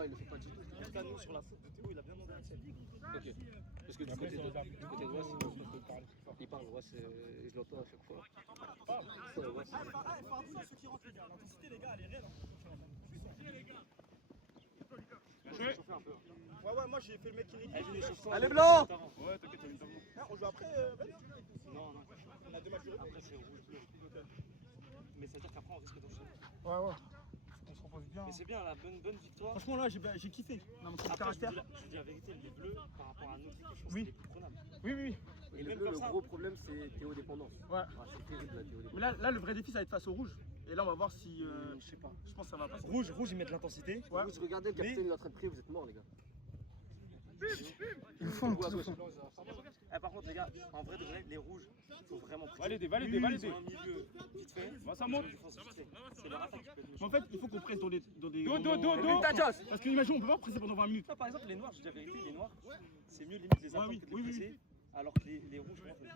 Non, il ne fait pas du tout. En tout cas, nous, sur la faute de Théo, il a bien demandé Axel. Ok. Parce que du côté de Ross, il parle. Ross, je l'entends à chaque fois. Ceux qui rentrent, les gars. L'intensité, les gars, elle est réelle. Ouais, moi j'ai fait le mec qui réécrit. Allez, blanc! Ouais, t'inquiète, t'as une On joue après, Non. on a 2 matchs de rugby. Après, c'est rouge-bleu. Mais ça veut dire qu'après, on risque d'enchaîner. Ouais. On se repose bien. Mais c'est bien, la bonne victoire. Franchement, là, j'ai kiffé. Non, mais c'est le Après, caractère. je dis la vérité, les bleus, par rapport à notre équipe, je pense Oui. que c'est prenable. Oui. Et même le comme ça- gros problème, c'est Théo dépendance. Ouais. C'est terrible la Théo dépendance. Mais là, le vrai défi, ça va être face au rouge. Et là, on va voir si. Je sais pas. Je pense que ça va passer. Rouge, ils mettent l'intensité. Ouais. Vous regardez le capitaine, il est en train de prier, vous êtes morts, les gars. Ils font Vous à gauche. Par contre, les gars, en vrai de vrai, les rouges, il faut vraiment Validez. Ils ont un milieu vite fait. Ça monte. C'est leur attaque qui peut Mais en fait, il faut qu'on presse dans des. Dos. Parce qu'imagine, on peut pas presser pendant 20 minutes. Par exemple, les noirs, je dis la vérité, les noirs, c'est mieux limite les attendre que les presser. Alors que les rouges, je pense que ça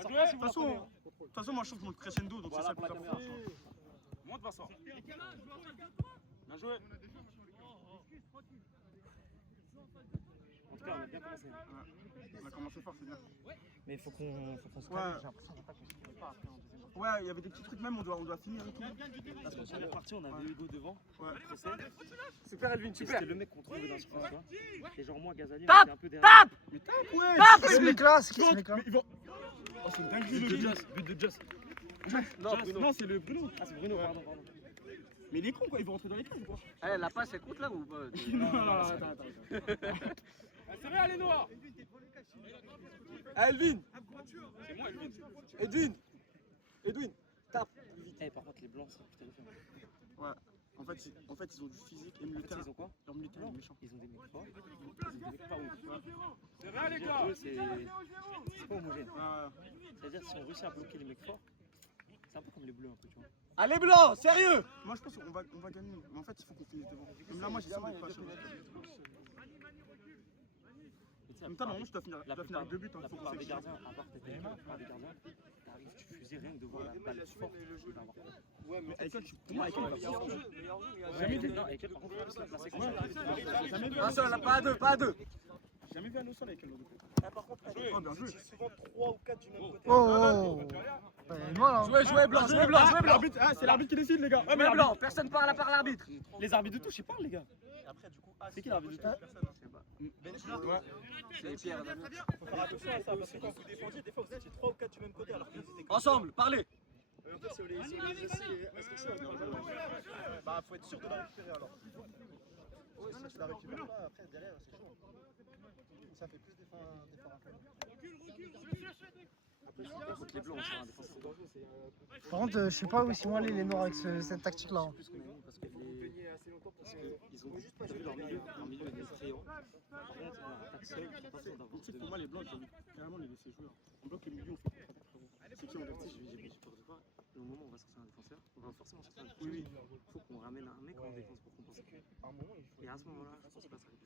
sort pas si De vous la prenez, hein. toute façon, moi je trouve que notre crescendo, donc Voilà c'est ça pour le la plus caméra. important. Monte, Vincent. Bien joué. En tout cas, on a bien commencé. On a commencé fort, c'est bien. Mais il faut qu'on se Ouais. calme. J'ai l'impression qu'on pas qu'on se calme pas après en deuxième temps. Ouais, il y avait des petits trucs même, on doit finir et tout. Parce qu'en première partie, on avait Hugo devant. Ouais. Pressé. Super, Elvin, C'était super. le mec qu'on trouvait dans ce surface, tu vois. Et genre, moi, Gazali, Tape, on était un peu derrière. Mais tape, ouais! C'est ce mec-là, c'est qui ce mec-là? Mais ils vont. Oh, c'est une dinguerie le but. But de Just. Non, Bruno. Non, c'est le Bruno. Ah, c'est Bruno, pardon. Mais il est con quoi, ils vont rentrer dans les cases ou quoi? Eh, la passe, elle compte là ou pas? Non, attends. C'est vrai, les noirs. Elvin! C'est moi, Elvin. Edwin! Tape! Eh, par contre, les blancs, c'est putain de film. Ouais. En fait, ils ont du physique et En milieu de fait, terrain. ils ont quoi? Leur milieu de terrain est méchant. Ils ont des mecs forts. Ils ont des mecs pas ouf. C'est vrai, les gars. C'est pas homogène. Ouais. C'est-à-dire, si on réussit à bloquer les mecs forts, c'est un peu comme les bleus, un peu, tu vois. Allez, blanc! Sérieux! Moi je pense qu'on va gagner. Mais en fait, il faut qu'on finisse devant. Comme là, moi j'ai senti pas. En même temps, normalement, tu dois finir avec 2 buts. La plupart des gardiens, à part peut-être la plupart des gardiens, t'arrives, tu fusées rien que de voir la balle forte, tu vas avoir peur. Ouais, mais avec elle, pour moi, avec elle, il va pouvoir. Jamais vu. Non, et quel par contre, plus la place est Jamais vu Un seul, là, pas à deux, pas à deux! Jamais vu un au sol avec elle. Par contre, Oh, bien joué. c'est souvent 3 ou 4 du même côté. Oh. Moi là. Jouez, blanc, jouez, blanc! C'est l'arbitre qui décide, les gars. Jouez, blanc! Personne parle à part l'arbitre! Les arbitres de touche, ils parlent, les gars. Après, du coup, C'est qui l'arbitre de touche? Ouais. C'est Pierre. Faut faire attention à ça parce que quand vous défendiez, des fois vous étiez 3 ou 4 du même côté alors qu'ils étaient comme Ensemble, parlez! En fait, si on les restrictions, bah faut être sûr de la récupérer alors. Ouais, si tu la récupères pas, après derrière c'est chaud. Ça fait plus d'efforts à faire. Les blancs, c'est un défenseur. Par contre, je sais pas où ils sont allés les noirs avec cette tactique-là. Plus qu'on a mis parce que ils ont juste pas vu leur milieu est effrayant. Par contre, on a attaque seule, j'ai pas besoin d'avoir Tu sais que pour moi, les blancs, ils doivent carrément les laisser jouer. On bloque le milieu, on fait contre frérot. C'est qui on Tu sais, vertige? j'ai peur de quoi. Au moment où on va sortir un défenseur, on va forcément sortir un Oui, défenseur. Il faut qu'on ramène un mec en défense pour compenser. Et à ce moment-là, je pense pas que ça arrive.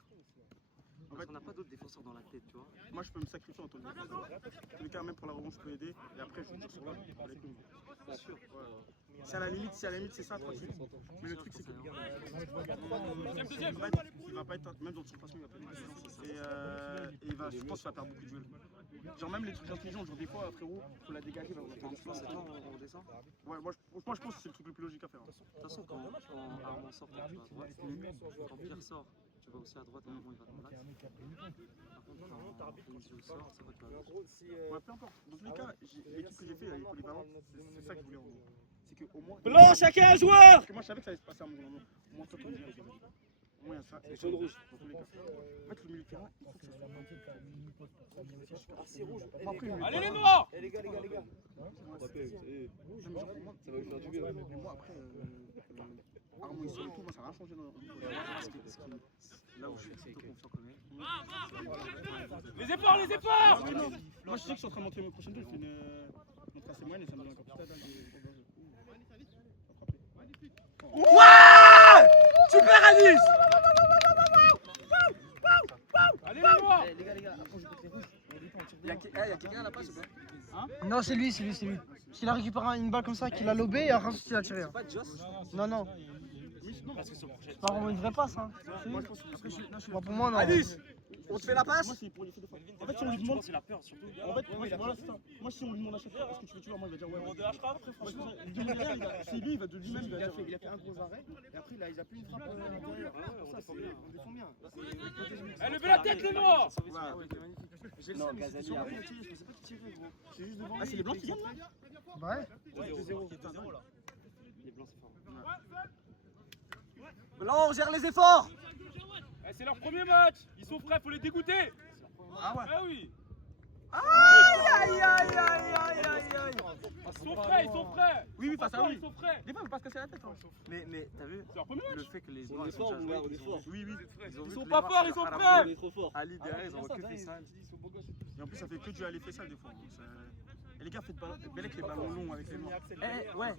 Parce qu'on n'a pas d'autres défenseurs dans la tête, tu vois. Moi, je peux me sacrifier en tant que défenseur. En tous les cas, même pour la revanche, je peux aider. Et après, je vous dis sur la avec nous. Bien sûr. Si à la limite, c'est ça, tranquille. Mais le truc, c'est que il va pas être, même dans son placement, il va pas être. Et il va, je pense qu'il va perdre beaucoup de duels. Genre, même les trucs intelligents, genre des fois, frérot, faut la dégager. On descend. Ouais, moi, je pense que c'est le truc le plus logique à faire. De toute façon, quand Armand sort, tu vas à droite. Quand Pierre sort, tu vas aussi à droite et Armand il va dans l'axe. Par contre, quand Vinicius sort, c'est vrai que tu vas à gauche. Ouais, peu importe. Dans tous les cas, l'équipe que j'ai fait, elle est polyvalente. C'est ça que je voulais en gros. C'est qu'au moins. Blanc, chacun un joueur! Parce que moi, je savais que ça allait se passer à mon moment. Au moins, toi, tu me dis, au moins, il y a ça. C'est jaune rouge. Dans tous les cas. En fait, le milieu de terrain, il faut que ça soit. C'est rouge. Allez, les noirs. Les gars. Ça va lui faire du bien. Mais moi, après, Armand, il sort et tout, moi, ça n'a rien changé dans le Là où je suis plutôt confiant quand même. Les efforts. Moi, je sais que je suis en train de montrer mes prochaines deux. Je fais une tracée moyenne et ça me donne encore plus de Ouais! Super Anis! Allez, les noirs. Les gars, après on joue contre les rouges. Il y a quelqu'un à la place ou pas? Non, c'est lui. S'il a récupéré une balle comme ça, qu'il a lobé et ensuite il a tiré. C'est pas Joss? Non. Non, Parce que sur le prochain. C'est pas vraiment une vraie passe, hein. Moi, je pense que après, Bon, pour moi, non. Alice, on te fait la passe. Moi, c'est pour les faits de frappe. En fait, si En on lui demande. il a peur surtout. En fait, voilà, c'est ça. Moi, si on lui demande à chaque fois, est-ce que tu veux tuer, moi, il va dire ouais. Après, franchement, c'est lui, il va de lui-même. Il a fait un gros arrêt, et après, là, il a plus une frappe à l'intérieur. On Ça, défend c'est- bien. on défend bien. Eh, levez la tête, les noirs! Voilà. J'ai le seum, mais c'était sur moi qu'il a tiré, je pensais pas qu'il tirait, gros. C'est juste devant. Ah, c'est les blancs qui gagnent là? Bah ouais. Ouais, 2-0. Les blancs, c'est fort. Là, on gère les efforts. Eh, c'est leur premier match! Ils sont frais, faut les dégoûter! Ah ouais. Ah oui! Aïe, aïe, aïe, aïe, aïe, aïe. Ils sont frais, ils sont frais! Oui, face à Ils lui. sont frais! Des fois, il veut pas se casser la tête. Hein. Mais t'as vu C'est leur premier le match! fait que les On Noirs est ils sont fort, déjà mon joués. gars, on est fort. Oui, oui. Ils vu sont que pas les forts, Noirs, ils sont à la prêts. base, On est trop fort. Ali derrière, ils ont que fait ça. Et en plus, ça fait que du aller fait ça des fois. Hein. Et les gars, faites Bellec les ballons longs avec les Noirs. Eh, ouais.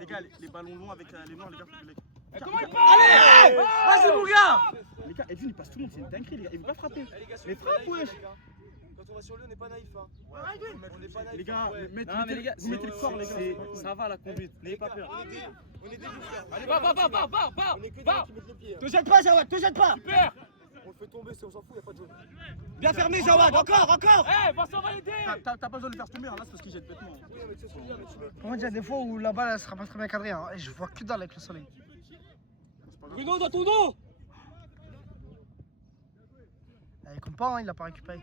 Les gars, les ballons longs avec les Noirs, les gars, faites Bellec. Eh, comment il parle? Vas-y, mon gars. Les gars, Edwin, il passe tout le monde, c'est une dinguerie, les gars. Il veut pas frapper. Mais frappe, wesh. Quand on va sur lui, on n'est pas naïf. Hein. On n'est pas naïf. Les gars, Non, mais les gars, vous mettez le corps, les gars. ça va la conduite. N'ayez pas peur. On est des frères. Allez, va! On est que des Va. gens qui mettent les pieds. Te jette pas, Jawad, te jette pas. Super! On le fait tomber, on s'en fout, y a pas de jaune. Bien fermé, Jawad, encore. Eh, Vincent va l'aider! T'as pas besoin de le faire tomber, hein, là, c'est parce qu'il jette bêtement. Oui, mais tu sais ce que je veux dire, mais tu mets. Pour moi, il y a des fois où la balle, elle sera pas très bien cadrée, hein. Et je vois que dalle avec le soleil. Bruno, dans ton dos! Il compte pas, hein, il a pas récupéré.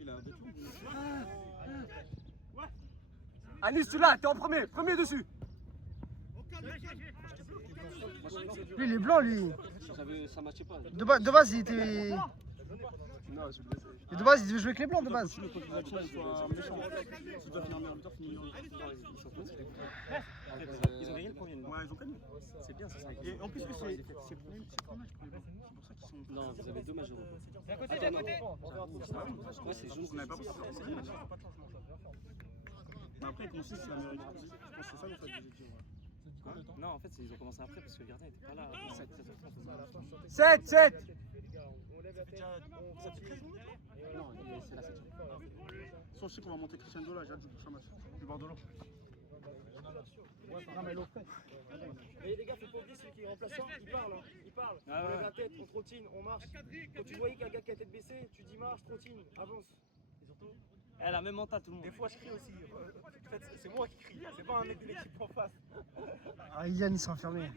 Il a un détour. Anis, tu l'as, t'es en premier dessus. Lui, il est blanc, lui. Ça matchait pas. De base, il était. Non, je suis blessé. Et de base, il devait jouer avec les blancs, de base. Le coach de l'action, il soit méchant. Si tu dois finir meilleur buteur, finis meilleur. Ils ont gagné le premier. Ouais, ils ont gagné. C'est bien, ça. Et en plus, eux, c'est le premier match pour les Blancs. C'est pour ça qu'ils sont. Non, vous avez 2 matchs de repos. D'un côté, d'un côté! Ouais, c'est juste. On n'avait pas besoin de faire ça. Mais après, ils consistent, c'est la meilleure équipe. Je pense que c'est ça le fait que j'ai dit. Non, en fait, ils ont commencé après parce que le gardien n'était pas là. 7-13h30. 7. Ça fait 13 minutes là? Non, c'est la 7e. Soit je sais qu'on va monter Crescendo là, j'ai hâte du prochain match. Du bord de l'eau. Mais les gars, faut pas oublier celui qui est remplaçant, il parle. Hein. Il parle. Ah ouais. On lève la tête, on trottine, on marche. Quand tu voyais qu'un gars qui a tête baissée, tu dis marche, trottine, avance. Et surtout, Elle a même mental, tout le monde. des fois je crie aussi. En fait, c'est moi qui crie, c'est pas un mec de l'équipe en face. Ah, Yann, il s'est enfermé.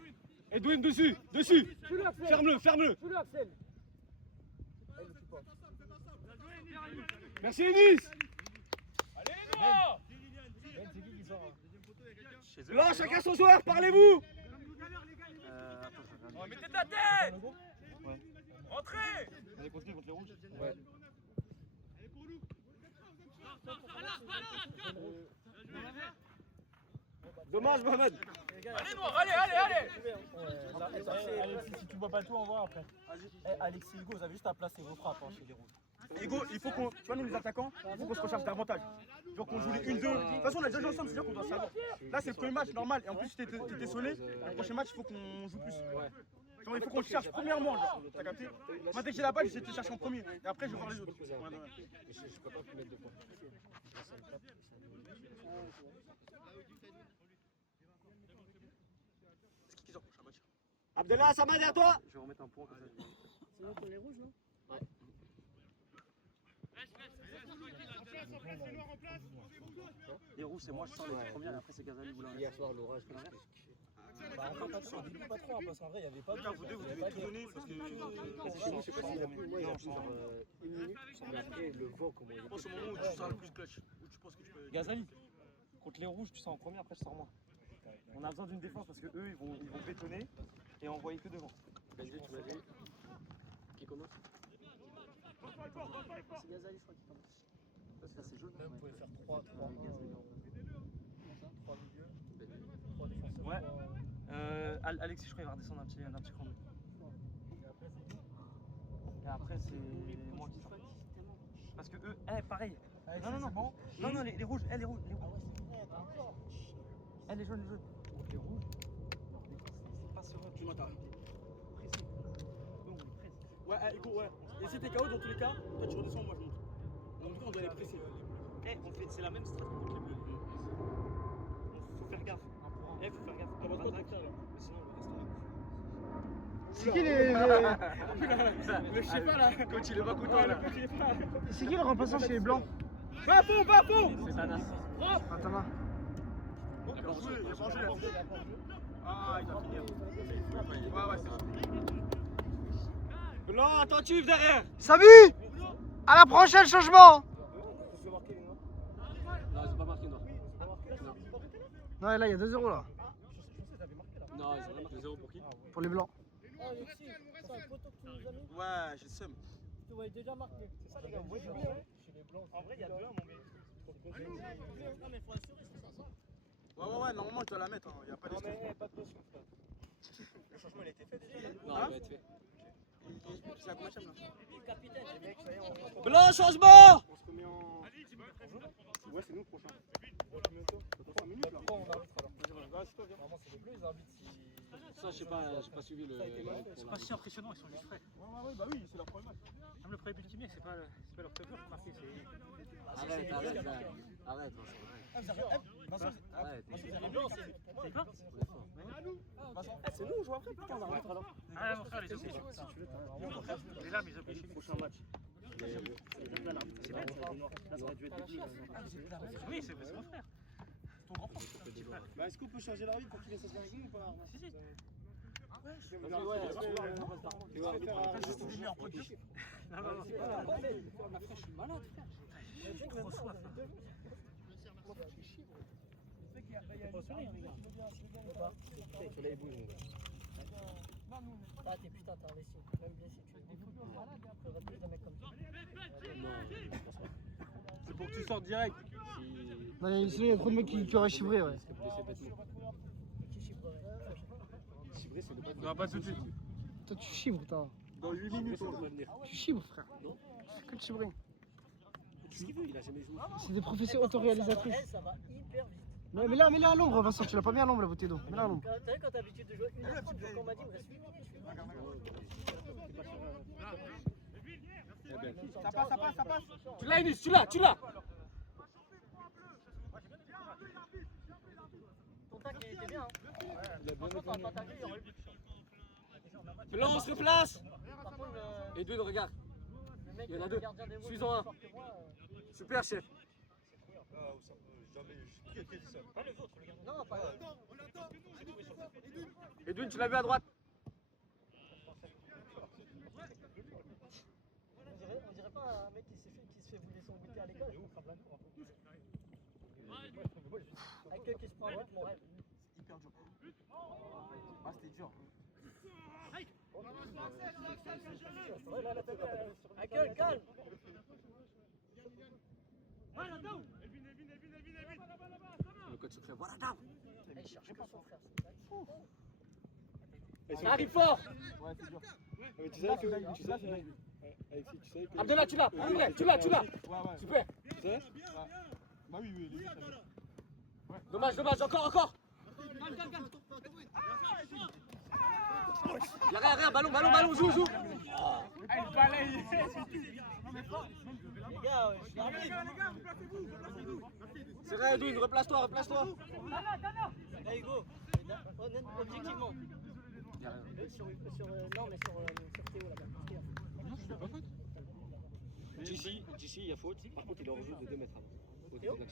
Edwin, dessus! Ferme-le! Fous-le, Axel. Merci, Enis! Allez, les noirs! Chez eux. Là, chacun son joueur, parlez-vous. Oh, mettez ta tête! Ouais. Rentrez! On est contre les rouges. Ouais. Dommage, Mohamed. Allez, noirs, allez! Alexis, si tu vois pas tout, on voit après. Alexis, Hugo, vous avez juste à placer vos frappes chez les rouges. Hugo, il faut qu'on. Tu vois, nous les attaquants, il faut qu'on se recherche davantage. Genre qu'on joue les 1-2. De toute façon, on a déjà joué ensemble, c'est-à-dire qu'on doit savoir. Là, c'est le premier match normal. Et en plus, t'étais sonné. Le prochain match, il faut qu'on joue plus. Genre, il faut qu'on le cherche premièrement. Genre. T'as capté? Moi, dès que j'ai la balle, j'essaie de te chercher en premier. Et après, je vais voir les autres. Ouais, ouais. Mais je suis capable de mettre 2 points. C'est qui sort le prochain match? Abdallah, ça m'a derrière toi. Je vais remettre un point comme ça. C'est bon pour les rouges, non? Les rouges, c'est moi, je sens les premières, et après, c'est Gazali ou Hier soir, l'orage, je pense que Pas trop, parce qu'en vrai, il n'y avait pas de. Vous deux, vous devez tout donner parce que. je sais pas s'il a plu. Moi, il a plu genre 1 minute. Mais après, le vent, comment il Je pense au moment où tu sors le plus clutch. Où tu penses que tu peux. Gazali, contre les rouges, tu sors en premier, après, je sors moi. On a besoin d'une défense parce que eux, ils vont bétonner et envoyer que devant. Benji, tu m'as dit. Qui commence? C'est Gazali, je crois, qui commence. Ça, c'est jaune. Vous pouvez faire 3 Ouais. Alexis, je crois, il va redescendre un petit cran. Et après, c'est moi qui sors. Parce que eux, pareil. Non. Non, les rouges, les rouges. Les jaunes. Les rouges. C'est pas serein. Tu m'attends. Ouais, Hugo, ouais. Et si t'es KO dans tous les cas, toi tu redescends, moi je monte. En tout cas, on doit les presser. C'est la même stratégie que les bleus. Faut faire gaffe. Faut faire gaffe. T'as pas trop de ça là. Sinon, C'est qui les... Le je sais pas là. Coach, il est pas content là. C'est qui le remplaçant chez les Blancs? Va à fond, va à fond. C'est Tanas. Ah, Thomas. Il a pas joué, il a pas joué. Ah, il va finir. Ouais, c'est Non, attentif derrière. Samu! À la prochaine, changement! Non, ils ont pas marqué, non. Non, et là, il y a 2-0 là. Non, ils ont rien marqué. 2-0 pour qui? Pour les Blancs. Ouais, j'ai le seum. déjà marqué. C'est ça les gars, vous voyez en vrai, il y a 2-1 mon gars. Non mais faut assurer, c'est ça. Ouais, normalement, je dois la mettre. Il n'y a pas d'excuse. Pas de pression, frère. Le changement, il a été fait déjà. Non, il va être fait. C'est la combien là? Capitaine, les mecs, ça y est, on se Blanc, changement. remet en. Ouais, c'est nous le prochain. 3 minutes là. On arbitre alors. Vraiment, c'est les bleus, ils arbitrent si. Ça, j'ai pas suivi le. C'est pas si impressionnant, ils sont juste frais. Ouais, bah oui, c'est leur premier match. Même le premier but qu'ils mettent, c'est pas leur top joueur qui a marqué, c'est. Arrête. Arrête, Arrête. C'est nous, on joue après, putain, on arbitre alors. Ah, mon frère, les autres, c'est sûr. Les larmes, ils obligent. Prochain match. C'est bête, là, ça aurait dû être des. Oui, c'est mon frère. C'est ton grand frère. Bah, est-ce qu'on peut changer l'arbitre pour qu'il laisse ça avec nous ou pas? Si, si. Juste oublier leur pote de chiffre. Non, c'est pas la peine. Je suis malade, frère. J'ai trop soif. Ah, t'es putain, t'as investi. Même bien si tu es défoutu, ça va plus de mecs comme toi. C'est pour que tu sortes direct. Non, il y a trop de mecs qui auraient chivré, ouais. Qui chiffrerait? Chivré, c'est le bas de. Non, pas tout de suite. Toi, tu chivres, toi. Dans 8 minutes, on va venir. Tu chivres, frère. Non. C'est que de chivrer. Qu'est-ce qu'il veut? Il a jamais joué. C'est des professions autoréalisatrices. Ça va hyper vite. Ouais, mais là à l'ombre, Vincent, tu l'as pas mis à l'ombre la bouteille d'eau. Mets-là à l'ombre. T'as vu quand t'as l'habitude de jouer 1h30, quand on m'a dit, il me reste 8 minutes. Ça passe. Tu l'as, Inus, tu l'as. Ton tac, il était bien. Franchement, t'aurais pas tagué, il y aurait eu plus de chance. Blanc, on se replace. Par contre, Edwin, regarde. le mec, Il y en a le deux. gardien des mots, Suis-en un. plus fort que moi, Super, chef. Non, pas grave. Edwin, tu l'as vu à droite. On dirait pas un mec qui se fait bouler son goûter à l'école. Avec qui se prend un but, mon rêve. hyper dur. Ah, c'était dur. Accueille, calme. Le coach secret, voilà, down. Il cherche pas son frère. Ça arrive fort. Ouais, c'est dur. Tu savais que. Alexis, tu savais que. Abdallah, tu l'as. Tu l'as. Ouais. Super. Tu sais? Bah oui. Dommage, encore. Y'a rien, ballon, joue. Elle balaye. Les gars, je l'arrive. C'est vrai, Edwin, replace-toi. Hey Hugo, objectivement. Y'a rien. Sur Théo là-bas. JC, il y a faute. Par contre, il est hors jeu de 2 mètres avant. Théo, il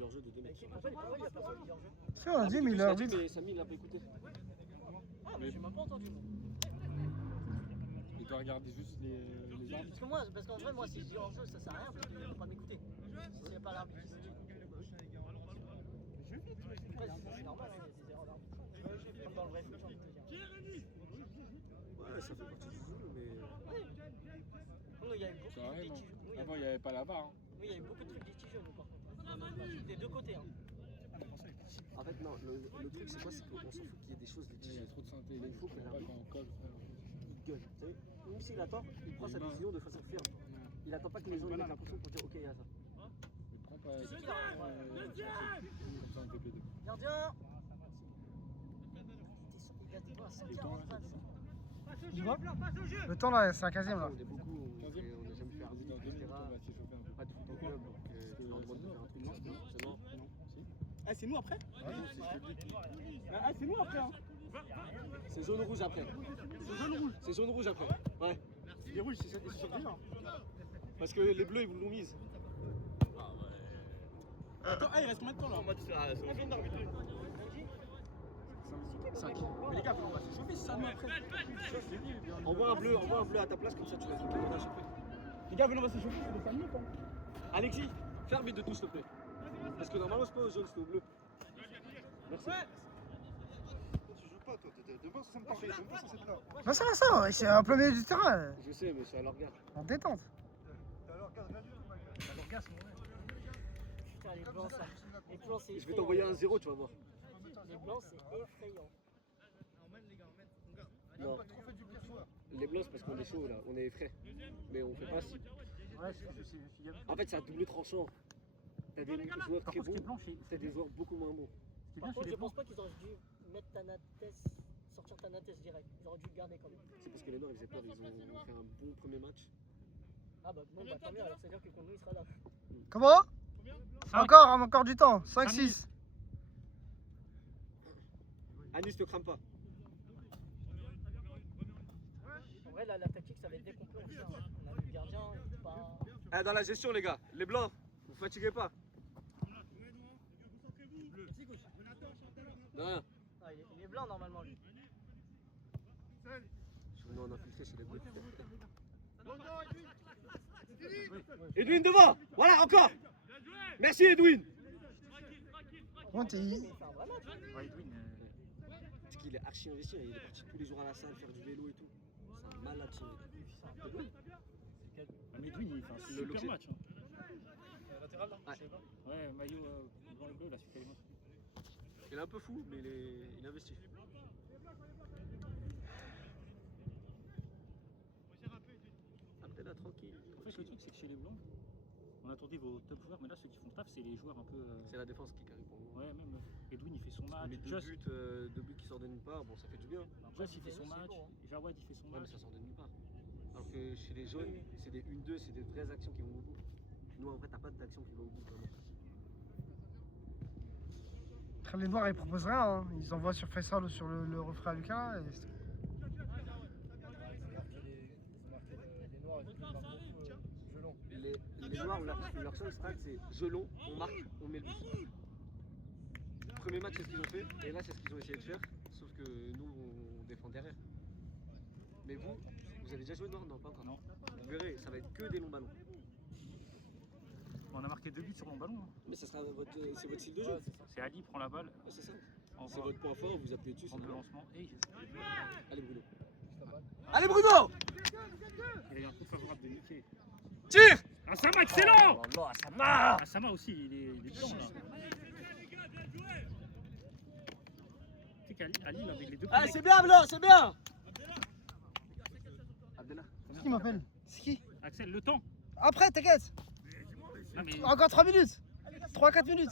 est hors jeu de 2 mètres. Pourquoi il a pas sorti hors jeu? C'est on a dit, mais il a arbitre. Mais Samy, il l'a pas écouté. Ah, mais j'ai même pas entendu. Il doit regarder juste les arbitres. Parce qu'en vrai, moi, si je dis hors jeu, ça sert à rien parce qu'ils vont pas m'écouter. S'il n'y a pas l'arbitre qui se dit. Après, c'est normal, il y a des erreurs d'arbitre. Comme dans le vrai foot, j'ai envie de te dire. Ouais, ça fait partie du jeu, mais. Nous, il y a eu beaucoup Ça de arrive, litiges. hein. Avant, il n'y avait pas la barre. Oui, il y a eu beaucoup de trucs litigieux, nous, par contre. Des deux côtés. Hein. En fait, non, le truc, c'est quoi? C'est qu'on s'en fout qu'il y ait des choses Il y a litigieuses. trop de synthé. Mais il faut que Quand l'arbitre on colle, frère. il gueule. Tu sais, même s'il attend, il prend sa décision de façon ferme. Il attend pas que les gens aient l'impression pour dire ok, il y a ça. Il prend pas. C'est qui, là? Comme ça, en TPD. Gardien! Il a des points à 140 balles. Tu vois? Le temps là, c'est la 15e là. On est beaucoup, on n'a jamais fait arbitre, Dans 2 minutes, etc. on va s'échauffer un peu. Pas de foot au club, donc tu leur demandes de faire un truc. Non, c'est mort. Ah, c'est nous après? C'est ce que je dis. Ah, c'est nous après, hein. C'est jaune rouge après. C'est jaune rouge. C'est jaune rouge après. Ouais. Les rouges, c'est sur déjà. Parce que les bleus ils vous l'ont mise. Attends, il reste combien de temps là? Combien d'arbitres? 5. Mais les gars, on va se chauffer si ça nous après. Envoie un bleu à ta place comme ça tu vas tranquille. On a chopé. Les gars, venez, on va se chauffer, c'est des familles quoi. Alexis, fais arbitre de tout s'il te plaît. Parce que normalement c'est pas au jaune, c'est au bleu. Merci. Tu joues pas, toi, t'es devant, ça me parle, t'es devant, ça c'est là. Non, ça va, ça va, c'est en plein milieu du terrain. Je sais, mais c'est à leur regard. En détente. Je vais t'envoyer un 0, tu vas voir. Les blancs, c'est effrayant. Non. Les blancs, c'est parce qu'on est chaud là, on est frais. Mais on fait pas si. Ouais, c'est En fait, c'est un double tranchant. T'as des joueurs Par très contre, ce qui est bons, blanc, t'as des joueurs beaucoup moins bons. Ce qui est Par bien chez contre, les je blancs, pense pas qu'ils auraient dû mettre Tanates, sortir Tanates direct. Ils auraient dû le garder quand même. C'est parce que les noirs ils faisaient peur, ils ont fait un bon premier match. Ah bah bon, bah tant mieux, alors c'est-à-dire que contre nous, il sera là. Comment? Cinq. Encore du temps. 5-6. Anis, te crame pas. En vrai, là, la tactique, ça va être dès qu'on peut, on sert. On a vu le gardien, il est pas... Eh, dans la gestion, les gars, les blancs, vous fatiguez pas. De rien. Ah, il est blanc normalement, lui. Nous on a infiltré chez les bleus. Edwin devant. Voilà, encore. Merci Edwin. Par contre, il- Il fait un vrai match. ouais, Edwin, Parce qu'il est archi investi, il est parti tous les jours à la salle faire du vélo et tout. C'est un malade ce mec. Mais Edwin, il fait un Le super Luxembourg. match. Latéral là? Ouais. Je sais pas. Ouais, maillot blanc et bleu, là, celui qui a les mains. Il est un peu fou, mais il investit. Abdella, tranquille. En fait, le truc, c'est que chez les blancs, on attendait vos top joueurs, mais là, ceux qui font taf, c'est les joueurs un peu. C'est la défense qui carry pour vous. Ouais, même Edwin, il fait son match. Les deux buts qui sortent de nulle part, bon ça fait du bien. Just, il fait son C'est match. bon, hein. Jawad, il fait son Ouais, mais match. ça sort de nulle part. Alors que chez les jaunes, c'est des 1-2, c'est des vraies actions qui vont au bout. Nous en vrai, t'as pas d'action qui va au bout vraiment. Après, les noirs, ils proposent rien. Hein. Ils envoient sur Faisal ou sur le refrain à Lucas. Et c'est- Les noirs, leur seule strat, c'est gelon, on marque, on met le but. Premier match, c'est ce qu'ils ont fait, et là, c'est ce qu'ils ont essayé de faire, sauf que nous, on défend derrière. Mais vous avez déjà joué noir? Non, pas encore. Non. Vous verrez, ça va être que des longs ballons. On a marqué 2 buts sur mon ballon. Hein. Mais ça sera c'est votre style de jeu. C'est Ali prend la balle, Ouais, c'est ça. C'est envoie votre point fort, vous appelez dessus. en c'est de normal. lancement. Et Allez, Bruno. Allez, Bruno! il a eu un coup favorable de Mickey. Tire! Asama, excellent! Oh là, ça marche. Asama aussi, il est blanc là. Tu sais qu'Ali, là, avec les deux Ah, premiers- c'est bien, Blanc, c'est bien! Abdella. C'est qui m'appelle? C'est qui? Axel, le temps. Après, t'inquiète. Ah, mais... Encore 3 minutes. 3-4 minutes.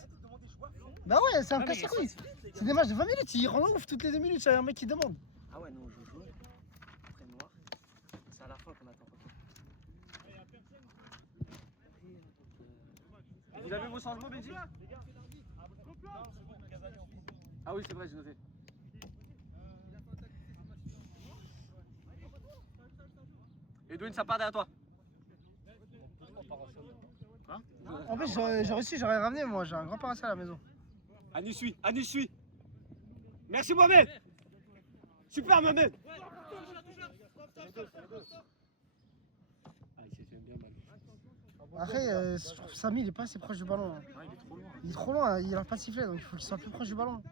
Bah ouais, c'est un Ah, mais casse-couille. C'est des matchs de 20 minutes. Ils rendent ouf toutes les 2 minutes. Il y a un mec qui demande. Ah ouais, nous on joue jaune, après noir. C'est à la fin qu'on attend. Vous avez vos changements, Benji? Ah oui, c'est vrai, j'ai noté. Edwin, ça part derrière toi. En plus, j'aurais ramené moi. J'ai un grand parasol à la maison. Anis suit, Anis suit. Merci Mohamed. Super Mohamed. Ah, il s'est fait bien mal. Après, je trouve que Samy, il est pas assez proche du ballon. Hein. Ouais, il est trop loin. Il est trop loin. Il a pas sifflé, donc il faut qu'il soit plus proche du ballon.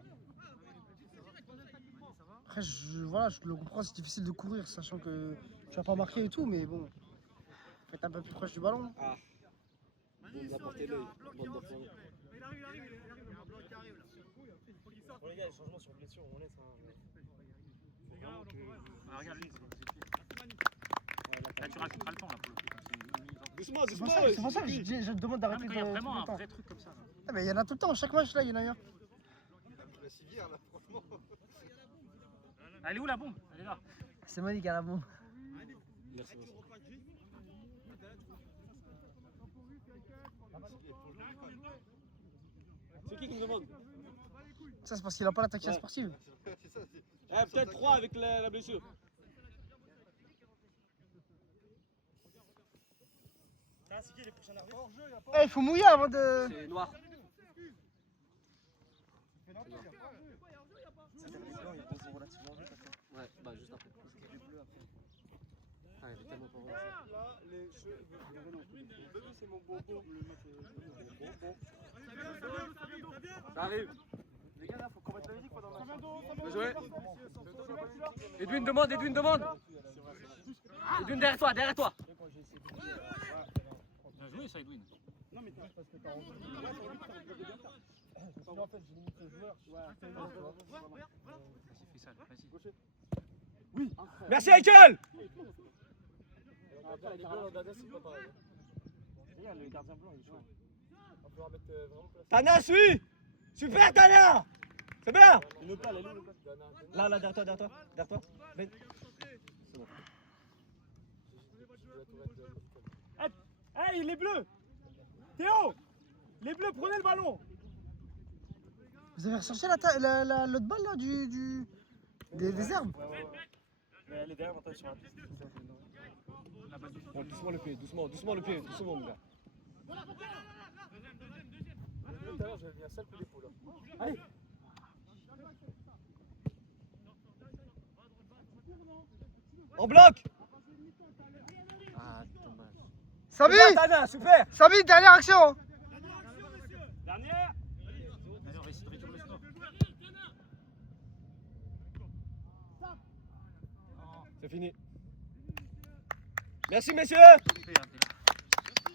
Après, voilà, je le comprends. C'est difficile de courir, sachant que tu vas pas marquer et tout, mais bon. Faut être un peu plus proche du ballon. Ah. Vous nous apportez l'œil, bande d'enfants. Bon, les gars, les changements sur blessure, on laisse. Faut vraiment que. Ah, regarde, lui, là, tu rajouteras le temps là pour le coup. Doucement, C'est doucement. pour ça que je te demande Ah, d'arrêter mais de quand il y a tout vraiment le un temps. vrai truc comme ça. Là. Ah, mais il y en a tout le temps. Chaque match, là, il y en a un. La civière, là, franchement. Elle est où la bombe? Elle est là. C'est Monique à la bombe. Merci Vincent. C'est qui me demande? Ça, c'est parce qu'il a pas la tactique Ouais. sportive. C'est ça, c'est. Peut-être 3 avec la blessure. Eh, il faut mouiller avant de. C'est noir. Ouais, bah juste après. Ah, il est tellement pas relancé. Ça arrive. Les gars, là, faut qu'on mette la musique pendant le match. Bien joué. Edwin demande. Edwin derrière toi. Bien joué, ça, Edwin. Non, mais parce que t'as envie. En fait, je limite le joueur. Vas-y, fais ça, vas-y. Merci, Michael. Après, les bleus, l'Andada, c'est pas pareil. Regarde, le gardien blanc, il est chaud. On va pouvoir mettre vraiment place. Tana, suis. Super, Tana. C'est bien. Le pas, la ligne, le pas. Là, derrière toi. Ben. Hey, les bleus. Théo. Les bleus, prenez le ballon. Vous avez recherché l'autre balle là des herbes? Mais elle est derrière, maintenant, sur la piste. Bon, doucement le pied, doucement mon gars. Tout à l'heure, j'avais mis un sale coup d'épaule. Allez. En bloc. Ah, dommage. Samy! Tana, super. Samy, dernière action! Hein. Dernière. Allez, on va essayer de réduire le score. C'est fini. Merci, messieurs. Fais, hein, t'es là.